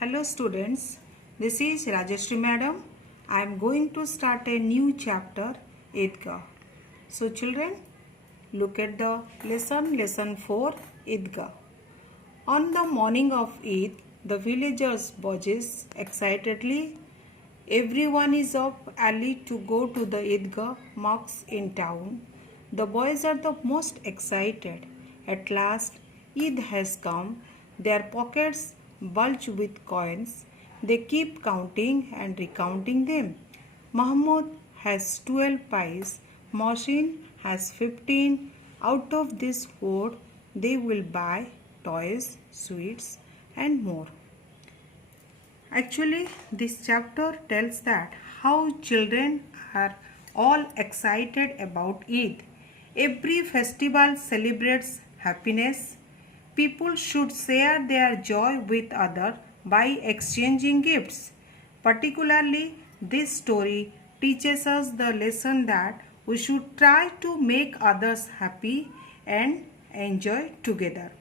Hello students, this is Rajeshri Madam. I am going to start a new chapter, Idgah. So children, look at the lesson 4, Idgah. On the morning of Eid, the villagers budges excitedly. Everyone is up early to go to the Idgah mosque in town. The boys are the most excited. At last, Eid has come. Their pockets bulge with coins. They keep counting and recounting them. Mahmud has 12 pies. Mohsin has 15. Out of this hoard, they will buy toys, sweets, and more. Actually, this chapter tells that how children are all excited about Eid. Every festival celebrates happiness. People should share their joy with others by exchanging gifts. Particularly, this story teaches us the lesson that we should try to make others happy and enjoy together.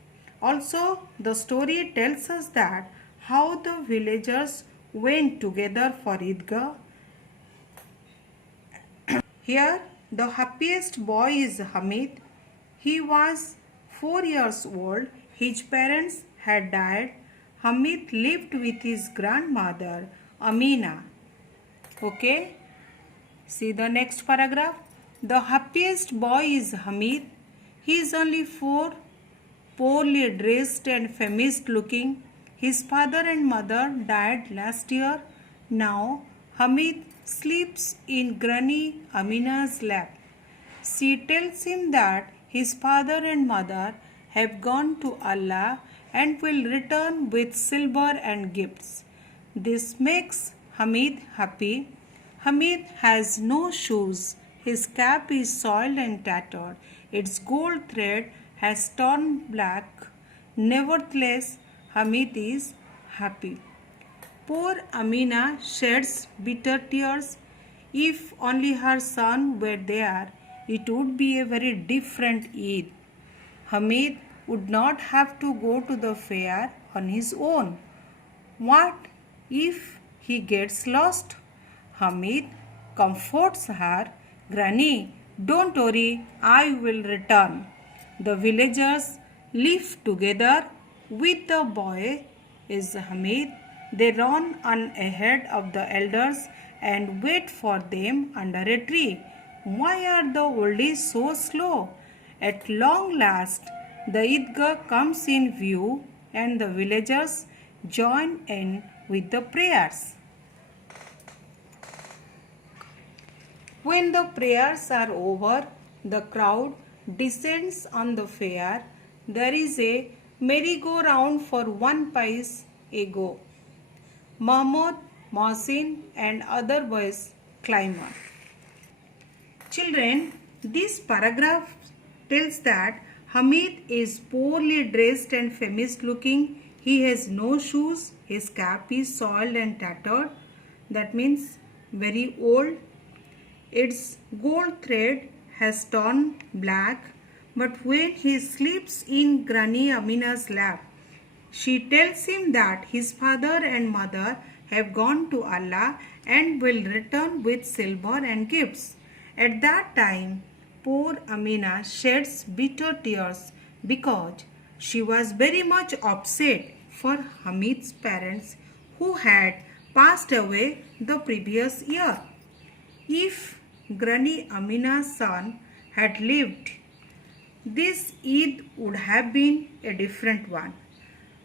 Also, the story tells us that how the villagers went together for Idgah. Here, the happiest boy is Hamid. He was 4 years old. His parents had died. Hamid lived with his grandmother, Amina. Okay, see the next paragraph. The happiest boy is Hamid. He is only 4, poorly dressed and famished looking. His father and mother died last year. Now Hamid sleeps in Granny Amina's lap. She tells him that his father and mother have gone to Allah and will return with silver and gifts. This makes Hamid happy. Hamid has no shoes. His cap is soiled and tattered. Its gold thread has turned black. Nevertheless, Hamid is happy. Poor Amina sheds bitter tears. If only her son were there, it would be a very different Eid. Hamid would not have to go to the fair on his own. What if he gets lost? Hamid comforts her. Granny, don't worry, I will return. The villagers live together with the boy is Hamid. They run on ahead of the elders and wait for them under a tree. Why are the oldies so slow? At long last, the Idgah comes in view and the villagers join in with the prayers. When the prayers are over, the crowd descends on the fair. There is a merry-go-round for 1 piece a go. Mahmud, Mohsin and other boys climb on. Children, this paragraph tells that Hamid is poorly dressed and famished looking. He has no shoes. His cap is soiled and tattered. That means very old. Its gold thread has turned black. But when he sleeps in Granny Amina's lap, she tells him that his father and mother have gone to Allah and will return with silver and gifts. At that time, poor Amina sheds bitter tears because she was very much upset for Hamid's parents who had passed away the previous year. If Granny Amina's son had lived, this Eid would have been a different one.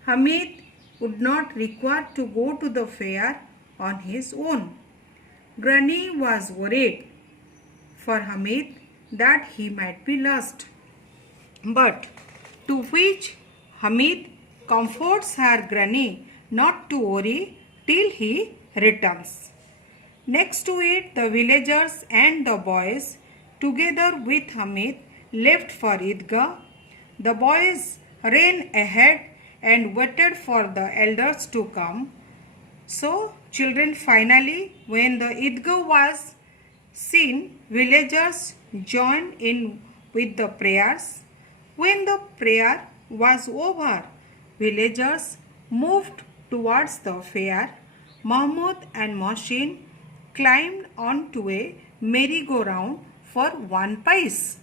Hamid would not require to go to the fair on his own. Granny was worried for Hamid that he might be lost. But to which Hamid comforts her granny not to worry till he returns. Next to it, the villagers and the boys, together with Hamid, left for Idgah. The boys ran ahead and waited for the elders to come. So, children, finally, when the Idgah was seen, villagers joined in with the prayers. When the prayer was over, villagers moved towards the fair. Mahmud and Mohsin climbed onto a merry-go-round for 1 paise.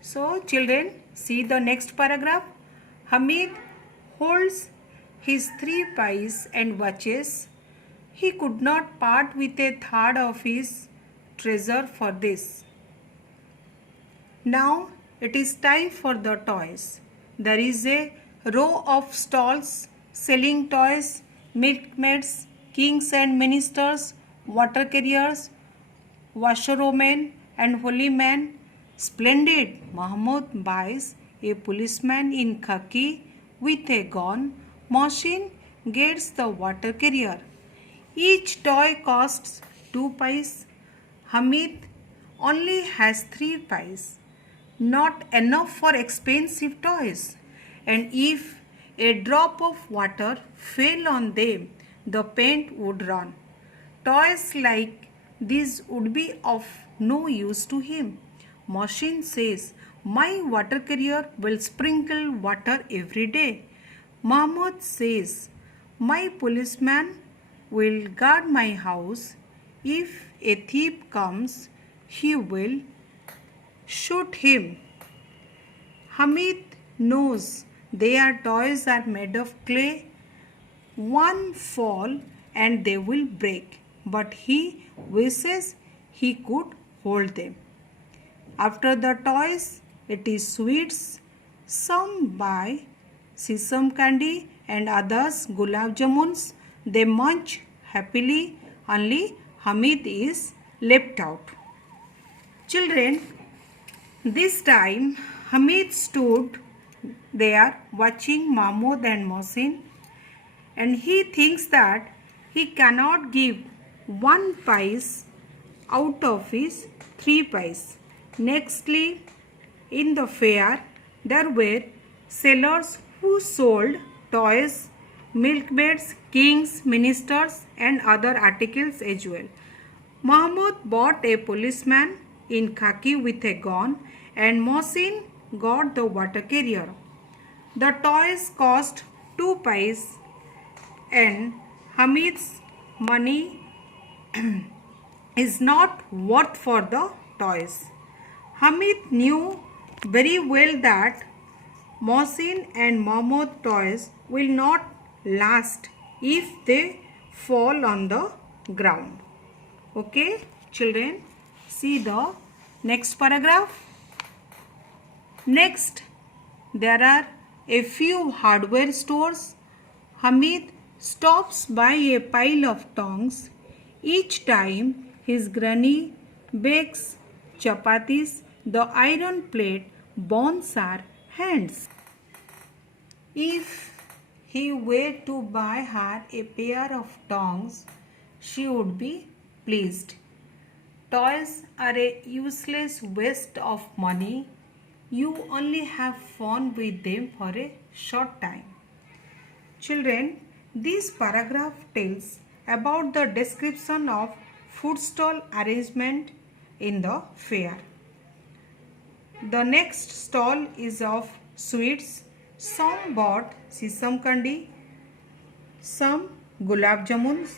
So children, see the next paragraph. Hamid holds his 3 paise and watches. He could not part with a third of his treasure for this. Now it is time for the toys. There is a row of stalls selling toys, milkmaids, kings and ministers, water carriers, washerwomen and holy men. Splendid! Mahmud buys a policeman in khaki with a gun. Mohsin gets the water carrier. Each toy costs 2 paise. Hamid only has 3 paise. Not enough for expensive toys. And if a drop of water fell on them, the paint would run. Toys like these would be of no use to him. Mohsin says, my water carrier will sprinkle water every day. Mahmud says, my policeman will guard my house. If a thief comes, he will shoot him. Hamid knows their toys are made of clay. One fall and they will break, but he wishes he could hold them. After the toys, it is sweets. Some buy sesame candy and others gulab jamuns. They munch happily, only Hamid is left out. Children, this time Hamid stood there watching Mahmud and Mohsin, and he thinks that he cannot give 1 paise out of his 3 paise. Nextly, in the fair, there were sellers who sold toys, milkmaids, kings, ministers, and other articles as well. Mahmud bought a policeman in khaki with a gun, and Mohsin got the water carrier. The toys cost 2 paise, and Hamid's money is not worth for the toys. Hamid knew very well that Mohsin and Mahmud toys will not last if they fall on the ground. Okay, children, see the next paragraph. Next, there are a few hardware stores. Hamid stops by a pile of tongs. Each time his granny bakes chapatis, the iron plate burns her hands. If he were to buy her a pair of tongs, she would be pleased. Toys are a useless waste of money. You only have fun with them for a short time. Children, this paragraph tells about the description of food stall arrangement in the fair. The next stall is of sweets. Some bought sesame candy, some gulab jamuns,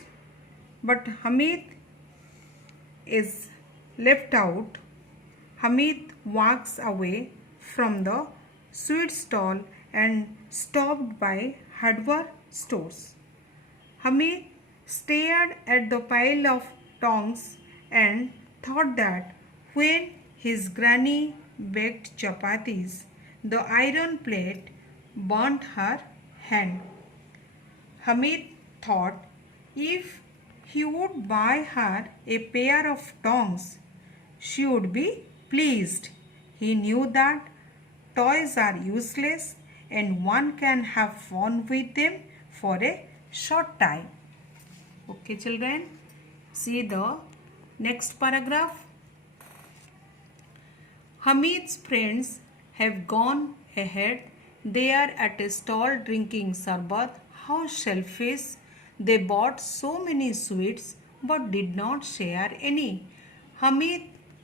but Hamid is left out. Hamid walks away from the sweet stall and stopped by hardware stores. Hamid stared at the pile of tongs and thought that when his granny baked chapatis, the iron plate burnt her hand. Hamid thought if he would buy her a pair of tongs, she would be pleased. He knew that toys are useless and one can have fun with them for a short time. Okay, children, see the next paragraph. Hamid's friends have gone ahead. They are at a stall drinking sarbat. How selfish! They bought so many sweets but did not share any. Hamid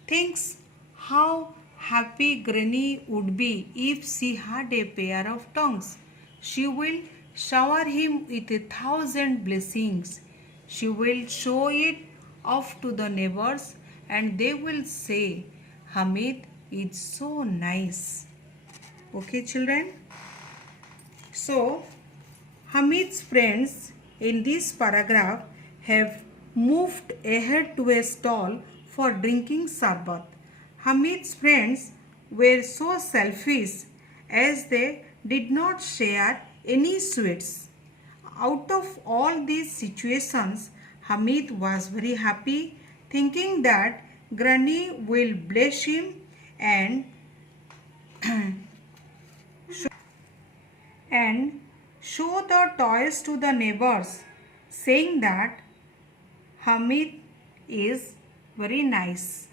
thinks how happy Granny would be if she had a pair of tongues. She will shower him with 1,000 blessings. She will show it off to the neighbors and they will say, Hamid is so nice. Okay, children? So, Hamid's friends in this paragraph have moved ahead to a stall for drinking sarbat. Hamid's friends were so selfish as they did not share any sweets. Out of all these situations, Hamid was very happy, thinking that Granny will bless him and show the toys to the neighbors, saying that Hamid is very nice.